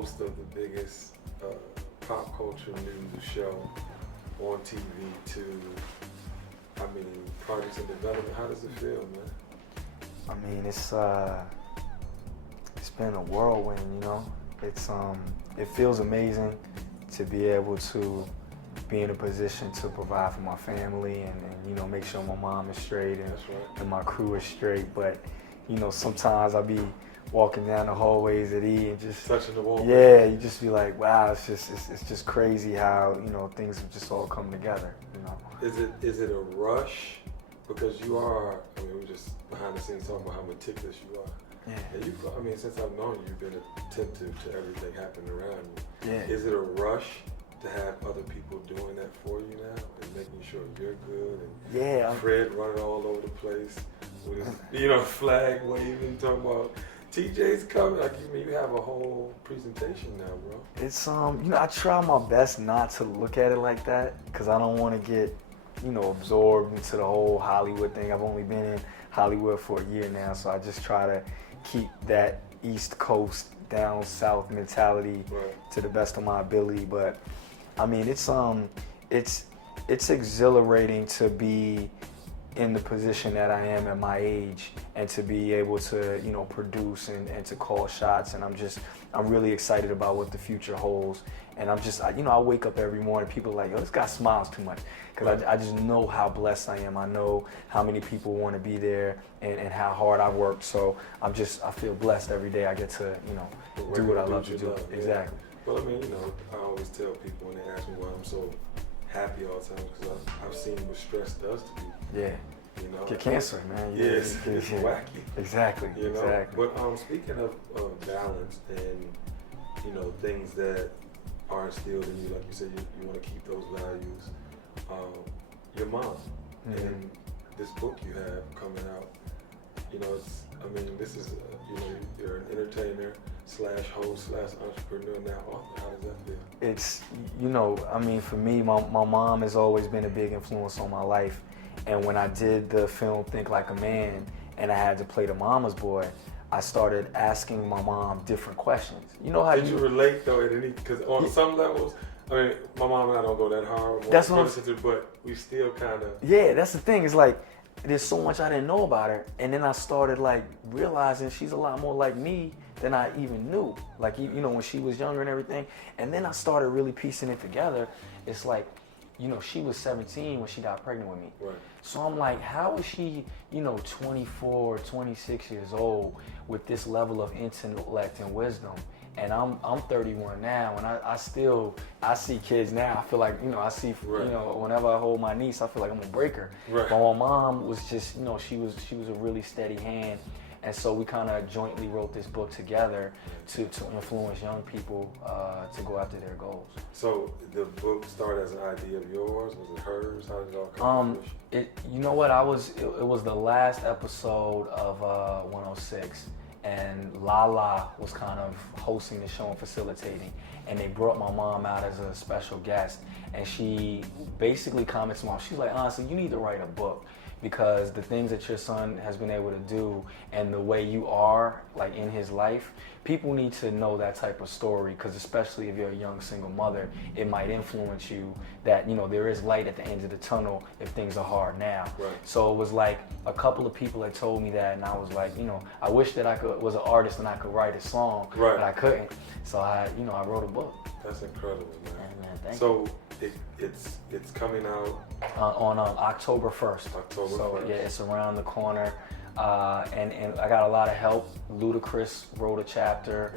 host of the biggest pop culture news show on TV to, I mean, projects in development. How does it feel, man? I mean, it's been a whirlwind, you know. It feels amazing to be able to be in a position to provide for my family and you know, make sure my mom is straight and my crew is straight. But, you know, sometimes I'll be walking down the hallways at E and just touching the wall. Yeah, you just be like, wow, it's just crazy how, you know, things have just all come together, you know. Is it a rush? Because you are, I mean, we're just behind the scenes talking about how meticulous you are. Yeah. And I mean, since I've known you, you've been attentive to everything happening around you. Yeah. Is it a rush to have other people doing that for you now and making sure you're good? And yeah. Fred running all over the place with his, you know, flag waving, talking about TJ's coming. Like, you have a whole presentation now, bro. It's you know, I try my best not to look at it like that because I don't want to get, you know, absorbed into the whole Hollywood thing. I've only been in Hollywood for a year now, so I just try to keep that East Coast down South mentality to the best of my ability. But I mean, it's exhilarating to be in the position that I am at my age and to be able to, you know, produce and to call shots. And I'm really excited about what the future holds. And you know, I wake up every morning, people are like, yo, this guy smiles too much. Because I just know how blessed I am. I know how many people want to be there and how hard I worked. So I feel blessed every day I get to, you know, do what I love to do. Exactly. Well, I mean, you know, I always tell people when they ask me why I'm so happy all the time, because I've seen what stress does to people. Yeah. You know, get cancer, man. Yeah, it's wacky. Exactly. You know? Exactly. But speaking of balance and, you know, things that are instilled in you, like you said, you want to keep those values. Your mom and this book you have coming out, you know, this is, you know, you're an entertainer / host / entrepreneur now author. How does that feel? It's, you know, I mean, for me, my mom has always been a big influence on my life. And when I did the film Think Like a Man and I had to play the mama's boy, I started asking my mom different questions. You know how Did you relate though at any, because on some levels, I mean, my mom and I don't go that hard. That's what but we still kind of. Yeah, that's the thing. It's like, there's so much I didn't know about her. And then I started like realizing she's a lot more like me than I even knew. Like, you know, when she was younger and everything. And then I started really piecing it together. It's like, you know, she was 17 when she got pregnant with me. Right. So I'm like, how is she, you know, 24, 26 years old with this level of intellect and wisdom? And I'm 31 now, and I see kids now. I feel like, you know, you know, whenever I hold my niece, I feel like I'm gonna break her. Right. But my mom was just, you know, she was a really steady hand. And so we kind of jointly wrote this book together to influence young people to go after their goals. So the book started as an idea of yours? Was it hers? How did it all come to fruition? You know what? It was the last episode of 106, and Lala was kind of hosting the show and facilitating, and they brought my mom out as a special guest, and she basically comments on, she's like, honestly, you need to write a book. Because the things that your son has been able to do and the way you are, like, in his life, people need to know that type of story, because especially if you're a young single mother, it might influence you that, you know, there is light at the end of the tunnel if things are hard now. Right. So it was like a couple of people had told me that, and I was like, you know, I wish that I was an artist and I could write a song, but I couldn't. So I wrote a book. That's incredible, man. Yeah, man, thank you. It's coming out on October 1st. So yeah, it's around the corner, and I got a lot of help. Ludacris wrote a chapter,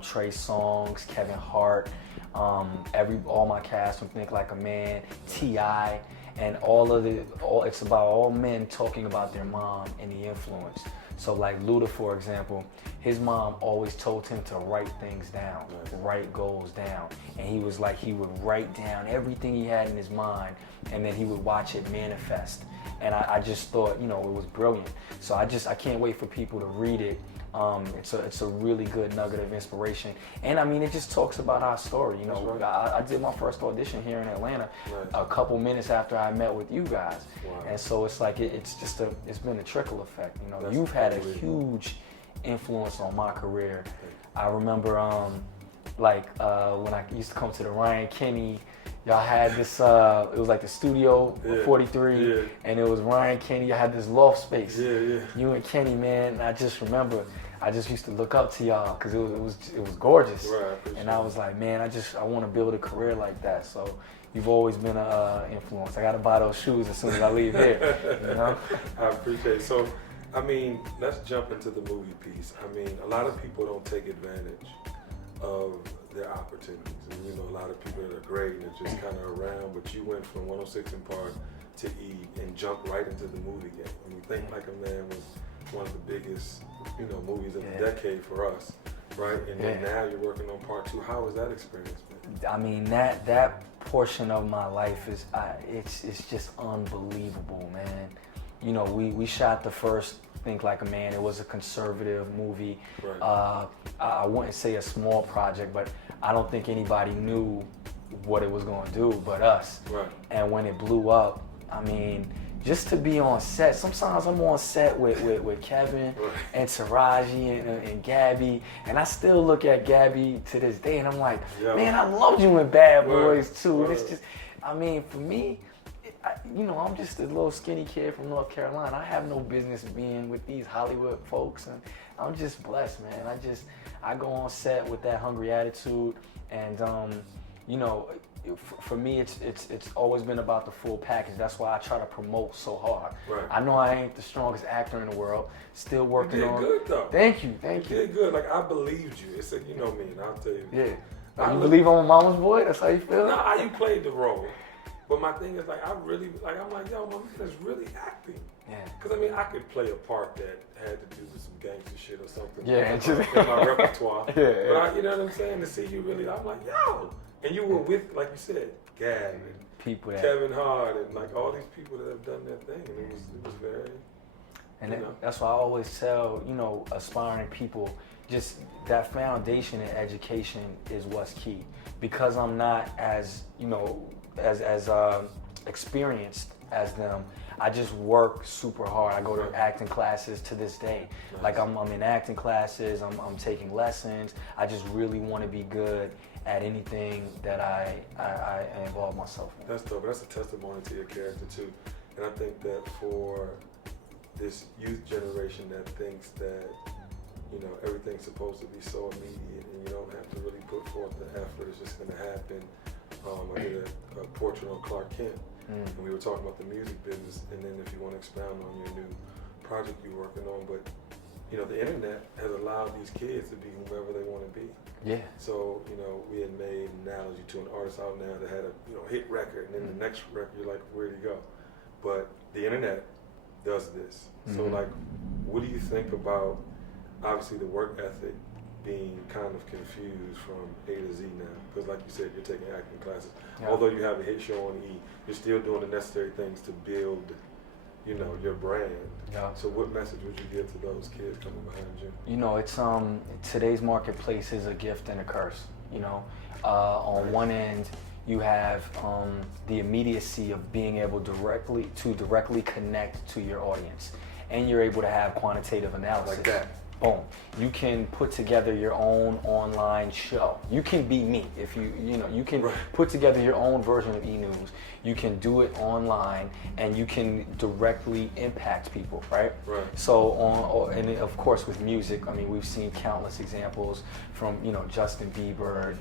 Trey Songz, Kevin Hart, all my cast from Think Like a Man, T.I., and it's about all men talking about their mom and the influence. So like Luda, for example, his mom always told him to write things down, write goals down. And he was like, he would write down everything he had in his mind, and then he would watch it manifest. And I just thought, you know, it was brilliant. So I can't wait for people to read it. It's a really good nugget of inspiration. And I mean, it just talks about our story. You know, I did my first audition here in Atlanta a couple minutes after I met with you guys. Wow. And so it's like, it's been a trickle effect. You know, you've had a huge influence on my career. I remember like when I used to come to the Ryan Kenny, y'all had this, it was like the Studio 43, and it was Ryan Kenny. You had this loft space. You and Kenny, man. And I just remember, I just used to look up to y'all because it was gorgeous. Right, and I was like, man, I want to build a career like that. So you've always been an influence. I got to buy those shoes as soon as I leave here. You know? I appreciate it. So, I mean, let's jump into the movie piece. I mean, a lot of people don't take advantage of their opportunities. And you know, a lot of people that are great and are just kind of around, but you went from 106 in Park to E and jumped right into the movie game. I mean, Think Like a Man was one of the biggest, you know, movies of the decade for us, right? And then now you're working on part 2. How was that experience been? I mean, that portion of my life is, it's just unbelievable, man. You know, we shot the first Think Like a Man. It was a conservative movie. Right. I wouldn't say a small project, but I don't think anybody knew what it was going to do but us. Right. And when it blew up, I mean, just to be on set. Sometimes I'm on set with Kevin and Taraji and Gabby, and I still look at Gabby to this day, and I'm like, man, I loved you in Bad Boys too. And it's just, I mean, for me, you know, I'm just a little skinny kid from North Carolina. I have no business being with these Hollywood folks, and I'm just blessed, man. I go on set with that hungry attitude, and you know, for me, it's always been about the full package. That's why I try to promote so hard. Right. I know I ain't the strongest actor in the world. Still working on. You did good though. Thank you. You did good. Like, I believed you. It's like, you know me, and I'll tell you. Yeah. You believe I'm a mama's boy? That's how you feel? Nah, you played the role. But my thing is, like, I'm like, yo, my man is really acting. Yeah. Because, I mean, I could play a part that had to do with some gangster shit or something. Yeah. In my repertoire. Yeah. But, you know what I'm saying? To see you really, I'm like, yo. And you were with, like you said, Gab and people that, Kevin Hart and, like, all these people that have done their thing. And it was very, and that's why I always tell, you know, aspiring people, just that foundation in education is what's key. Because I'm not as, you know, as experienced as them, I just work super hard. I go to acting classes to this day. Nice. Like I'm in acting classes, I'm taking lessons. I just really want to be good at anything that I involve myself in. That's dope. That's a testimony to your character too. And I think that for this youth generation that thinks that, you know, everything's supposed to be so immediate and you don't have to really put forth the effort, it's just going to happen. I did a portrait on Clark Kent, and we were talking about the music business, and then if you want to expound on your new project you're working on, but you know, the internet has allowed these kids to be whomever they want to be. Yeah. So, you know, we had made an analogy to an artist out now that had a, you know, hit record, and then the next record you're like, where'd he go? But the internet does this. So like, what do you think about, obviously, the work ethic being kind of confused from A to Z now? Because like you said, you're taking acting classes. Yeah. Although you have a hit show on E, you're still doing the necessary things to build, you know, your brand. Yeah. So what message would you give to those kids coming behind you? You know, it's today's marketplace is a gift and a curse. You know, on one end, you have the immediacy of being able directly connect to your audience, and you're able to have quantitative analysis. Like that. Boom. You can put together your own online show. You can be me if you can put together your own version of E-News. You can do it online and you can directly impact people, right? Right. So and of course with music, I mean, we've seen countless examples from, you know, Justin Bieber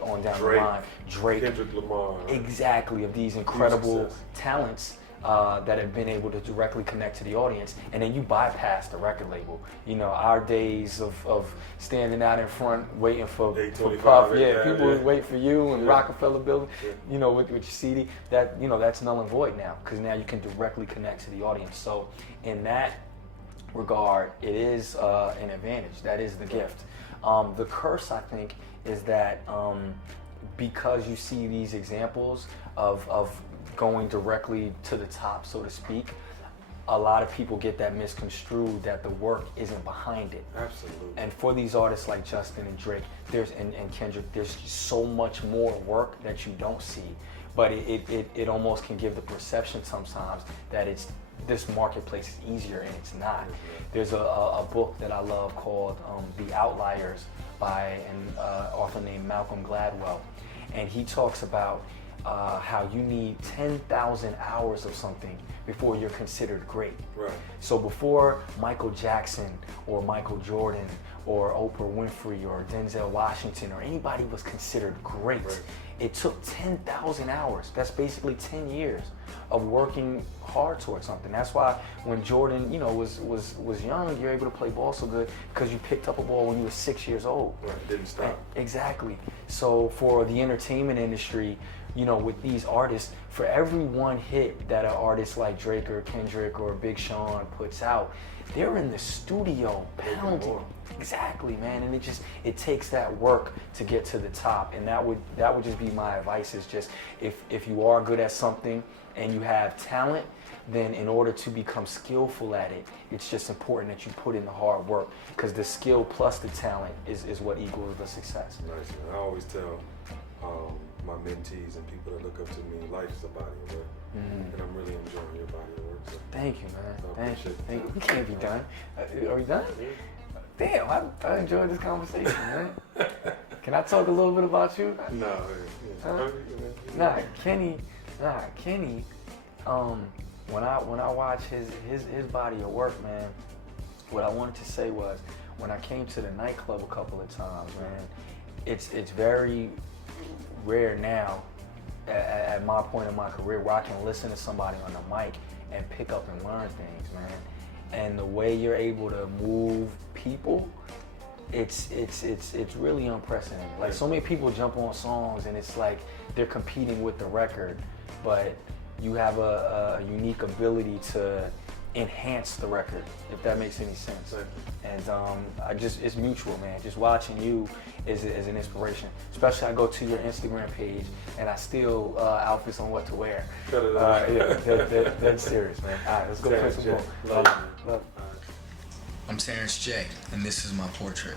on down the line, Drake, Kendrick Lamar. Exactly, of these incredible talents that have been able to directly connect to the audience, and then you bypass the record label. You know, our days of standing out in front waiting for Puff, people would wait for you in Rockefeller Building, you know, with your CD, that, you know, that's null and void now, because now you can directly connect to the audience. So in that regard, it is an advantage. That is the gift. The curse, I think, is that because you see these examples of going directly to the top, so to speak, a lot of people get that misconstrued that the work isn't behind it. Absolutely. And for these artists like Justin and Drake, and Kendrick, there's so much more work that you don't see. But it almost can give the perception sometimes that it's this marketplace is easier, and it's not. There's a book that I love called The Outliers by an author named Malcolm Gladwell, and he talks about how you need 10,000 hours of something before you're considered great. Right. So before Michael Jackson or Michael Jordan or Oprah Winfrey or Denzel Washington or anybody was considered great, it took 10,000 hours. That's basically 10 years of working hard towards something. That's why when Jordan, was young, you're able to play ball so good because you picked up a ball when you were 6 years old. Right, didn't stop. Exactly. So for the entertainment industry, with these artists, for every one hit that an artist like Drake or Kendrick or Big Sean puts out, they're in the studio pounding. Exactly, man. And it takes that work to get to the top. And that would just be my advice, is just if you are good at something and you have talent, then in order to become skillful at it, it's just important that you put in the hard work, because the skill plus the talent is what equals the success. Nice, man. I always tell my mentees and people that look up to me, life is a body of work. And I'm really enjoying your body of work. So. Thank you, man. So Thank you. We can't be done. Are we done? Damn, I enjoyed this conversation, man. Can I talk a little bit about you? No. Nah, Kenny. When I watch his body of work, man, what I wanted to say was, when I came to the nightclub a couple of times, man, it's very rare now at my point in my career where I can listen to somebody on the mic and pick up and learn things, man. And the way you're able to move people, it's really unprecedented. Like, so many people jump on songs and it's like they're competing with the record, but you have a unique ability to enhance the record, if that makes any sense. And it's mutual, man. Just watching you is an inspiration. Especially I go to your Instagram page and I steal outfits on what to wear. That's serious, man. All right, let's go play some more. I'm Terrence J, and this is my portrait.